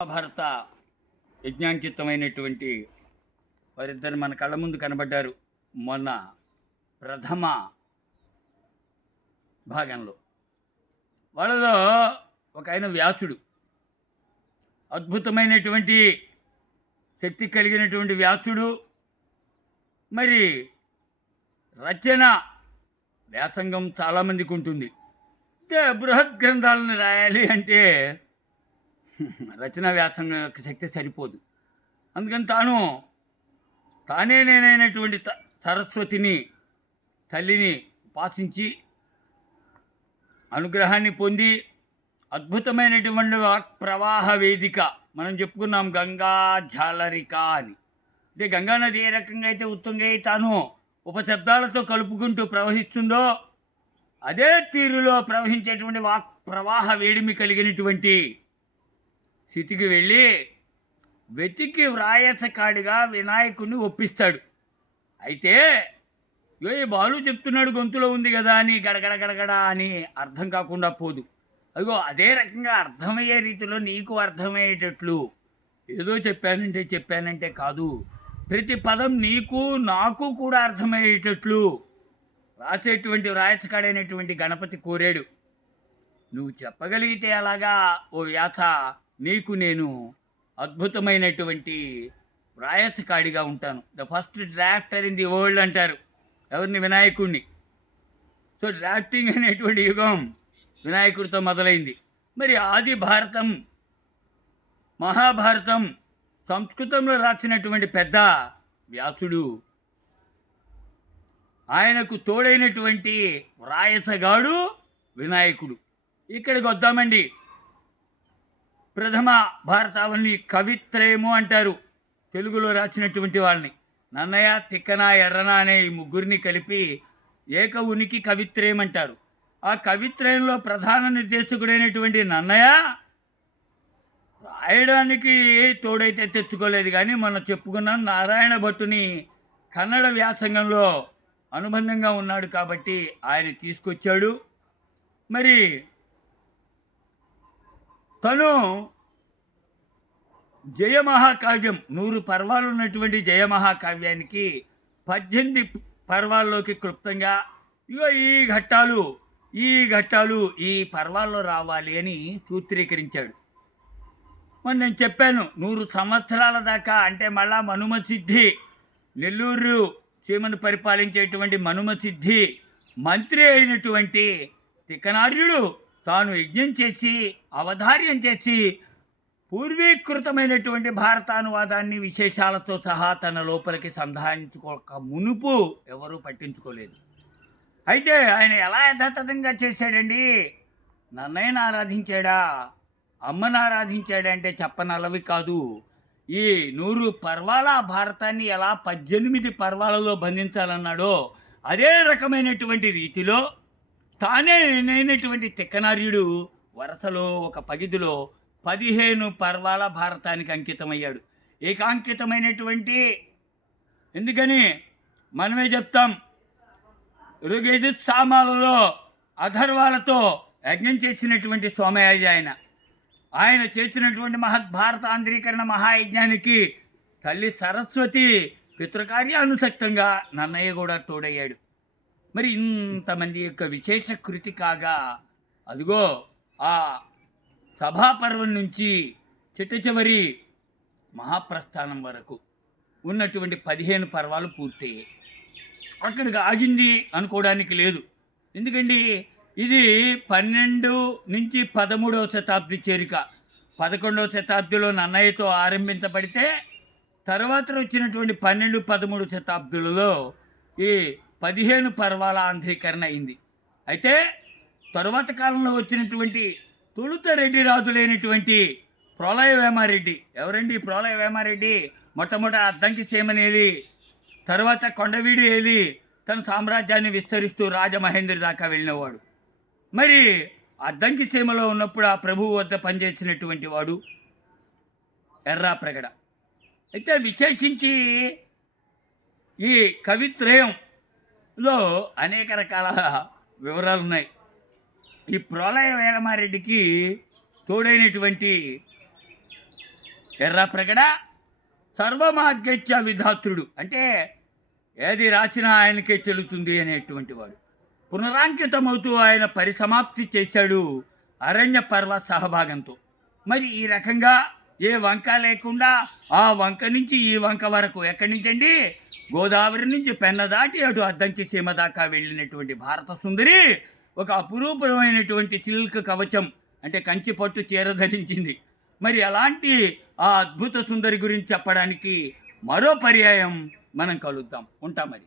మహాభారత యజ్ఞాంకితమైనటువంటి వారిద్దరు మన కళ్ళ ముందు కనబడ్డారు మొన్న ప్రథమ భాగంలో. వాళ్ళలో ఒక ఆయన వ్యాసుడు, అద్భుతమైనటువంటి శక్తి కలిగినటువంటి వ్యాసుడు. మరి రచన వ్యాసంగం చాలామందికి ఉంటుంది. అంటే బృహత్ గ్రంథాలను రాయాలి అంటే రచనా వ్యాసంగం యొక్క శక్తి సరిపోదు. అందుకని తానే నేనైనటువంటి సరస్వతిని, తల్లిని ఉపాసించి అనుగ్రహాన్ని పొంది అద్భుతమైనటువంటి ప్రవాహ వేదిక మనం చెప్పుకున్నాం, గంగా జాలరిక అని. అంటే గంగానది ఏ రకంగా అయితే ఉత్తుంగై తాను ఉపశబ్దాలతో కలుపుకుంటూ ప్రవహిస్తుందో అదే తీరులో ప్రవహించేటువంటి వాక్ ప్రవాహ వేడిమి కలిగినటువంటి స్థితికి వెళ్ళి వెతికి వ్రాయచకాడిగా వినాయకుడిని ఒప్పిస్తాడు. అయితే ఈ బాలు చెప్తున్నాడు గొంతులో ఉంది కదా అని గడగడ గడగడ అని అర్థం కాకుండా పోదు. అదిగో అదే రకంగా అర్థమయ్యే రీతిలో నీకు అర్థమయ్యేటట్లు ఏదో చెప్పానంటే కాదు, ప్రతి పదం నీకు నాకు కూడా అర్థమయ్యేటట్లు రాసేటువంటి వ్రాయచకాడైనటువంటి గణపతి కోరాడు. నువ్వు చెప్పగలిగితే అలాగా ఓ వ్యాస, నీకు నేను అద్భుతమైనటువంటి వ్రాయచకాడిగా ఉంటాను. The first drafter in the world అంటారు ఎవరిని? వినాయకుడిని. సో డ్రాఫ్టింగ్ అనేటువంటి యుగం వినాయకుడితో మొదలైంది. మరి ఆది భారతం, మహాభారతం సంస్కృతంలో రాసినటువంటి పెద్ద వ్యాసుడు, ఆయనకు తోడైనటువంటి వ్రాయచగాడు వినాయకుడు. ఇక్కడికి వద్దామండి. ప్రథమ భారతావళిని కవిత్రయము అంటారు తెలుగులో రాసినటువంటి వాళ్ళని. నన్నయ్య, తిక్కన, ఎర్రన అనే ఈ ముగ్గురిని కలిపి ఏక ఉనికి కవిత్రయం అంటారు. ఆ కవిత్రయంలో ప్రధాన నిర్దేశకుడైనటువంటి నన్నయ్య రాయడానికి తోడైతే తెచ్చుకోలేదు, కానీ మనం చెప్పుకున్నాం నారాయణ భట్టుని కన్నడ వ్యాసంగంలో అనుబంధంగా ఉన్నాడు కాబట్టి ఆయన తీసుకొచ్చాడు. మరి తను జయమహాకావ్యం 100 పర్వాలు ఉన్నటువంటి జయమహాకావ్యానికి 18 పర్వాల్లోకి క్లుప్తంగా ఇగో ఈ ఘట్టాలు ఈ పర్వాల్లో రావాలి అని సూత్రీకరించాడు. మరి నేను చెప్పాను 100 సంవత్సరాల దాకా, అంటే మళ్ళా మనుమసిద్ధి, నెల్లూరు సీమను పరిపాలించేటువంటి మనుమసిద్ధి మంత్రి అయినటువంటి తిక్కనార్యుడు తాను యజ్ఞం చేసి అవధార్యం చేసి పూర్వీకృతమైనటువంటి భారతానువాదాన్ని విశేషాలతో సహా తన లోపలికి సంధానించుకోక మునుపు ఎవరూ పట్టించుకోలేదు. అయితే ఆయన ఎలా యథాతథంగా చేశాడండి? నన్నయ్యను ఆరాధించాడా, అమ్మను ఆరాధించాడా అంటే చెప్పనలవి కాదు. ఈ 100 పర్వాల భారతాన్ని ఎలా 18 పర్వాలలో బంధించాలన్నాడో అదే రకమైనటువంటి రీతిలో తానే నేనైనటువంటి తిక్కనార్యుడు వరుసలో ఒక పగిదిలో 15 పర్వాల భారతానికి అంకితమయ్యాడు. ఏకాంకితమైనటువంటి, ఎందుకని మనమే చెప్తాం, ఋగ్యజుస్సామాలలో అథర్వాలతో యజ్ఞం చేసినటువంటి సోమయాజి ఆయన చేసినటువంటి మహద్భారతాంధ్రీకరణ మహాయజ్ఞానికి తల్లి సరస్వతి పితృకార్యానుసక్తంగా నన్నయ్య కూడా తోడయ్యాడు. మరి ఇంతమంది యొక్క విశేష కృతి కాగా అదిగో ఆ సభాపర్వం నుంచి చిట్ట చివరి మహాప్రస్థానం వరకు ఉన్నటువంటి 15 పర్వాలు పూర్తయ్యాయి. అక్కడికి ఆగింది అనుకోవడానికి లేదు. ఎందుకండి ఇది 12 నుంచి 13వ శతాబ్ది చేరిక. 11వ శతాబ్దిలో నన్నయ్యతో ఆరంభించబడితే తర్వాత వచ్చినటువంటి 12, 13 శతాబ్దులలో ఈ 15 పర్వాల ఆంధ్రీకరణ అయింది. అయితే తరువాత కాలంలో వచ్చినటువంటి తొలుత రెడ్డి రాజులైనటువంటి ప్రోలయ వేమారెడ్డి, ఎవరండి ప్రోలయ వేమారెడ్డి? మొట్టమొదట అద్దంకి సీమని ఏలి, తర్వాత కొండవీడు ఏలి తన సామ్రాజ్యాన్ని విస్తరిస్తూ రాజమహేంద్ర దాకా వెళ్ళినవాడు. మరి అద్దంకి సీమలో ఉన్నప్పుడు ఆ ప్రభువు వద్ద పనిచేసినటువంటి వాడు ఎర్రాప్రగడ. అయితే విశేషించి ఈ కవిత్రయంలో అనేక రకాల వివరాలు ఉన్నాయి. ఈ ప్రోలయ వేలమారెడ్డికి తోడైనటువంటి ఎర్ర ప్రగడ సర్వమార్గత్య విధాత్రుడు అంటే ఏది రాసినా ఆయనకే చెల్లుతుంది అనేటువంటి వాడు. పునరాంకితమవుతూ ఆయన పరిసమాప్తి చేశాడు అరణ్య పర్వ సహభాగంతో. మరి ఈ రకంగా ఏ వంక లేకుండా ఆ వంక నుంచి ఈ వంక వరకు ఎక్కడి నుంచి అండి, గోదావరి నుంచి పెన్న దాటి అటు అద్దంకి సీమ దాకా వెళ్ళినటువంటి భారత సుందరి ఒక అపురూపమైనటువంటి సిల్క్ కవచం అంటే కంచి పట్టు చీర ధరించింది. మరి అలాంటి ఆ అద్భుత సుందరి గురించి చెప్పడానికి మరో పర్యాయం మనం కలుద్దాం. ఉంటాం మరి.